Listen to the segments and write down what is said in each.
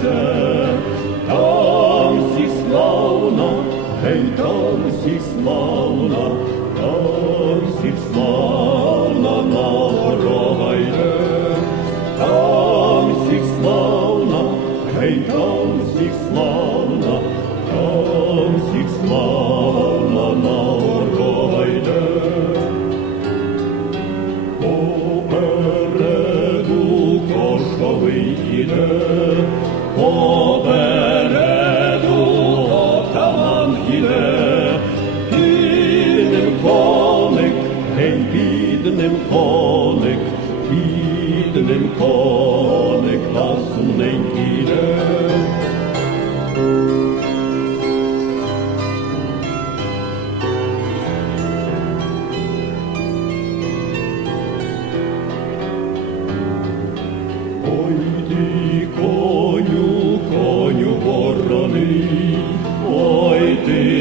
Тече, там всіх славна, гей, там всіх славна, там всіх славна на ворога йде, там всіх славна, гей, там всіх славна, там всіх славна на ворога йде. Попереду кошовий іде, попереду отаман іде, під ним коник, гей, під ним коник, та сумненький іде. Ой ти, ой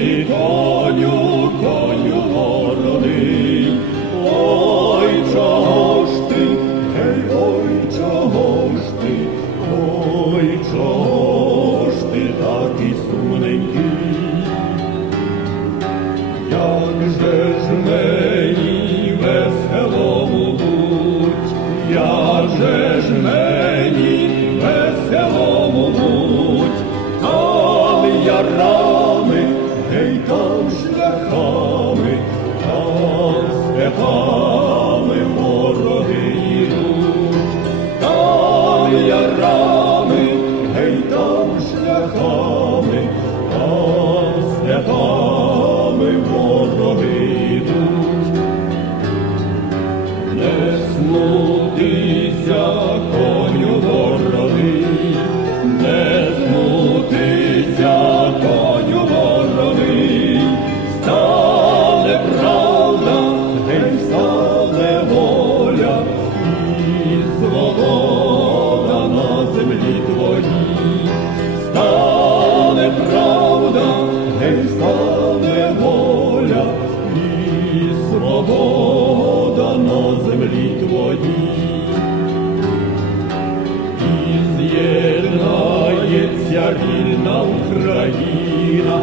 з'єднається вільна Україна,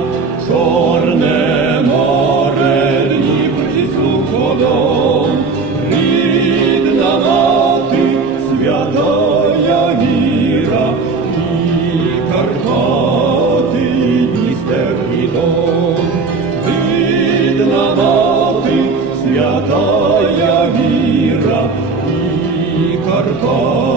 Чорне море, Дніпр і суходом, рідна мати, святая віра, і Карпати, Дністер і Дон. Рідна мати, святая віра, і Карпати,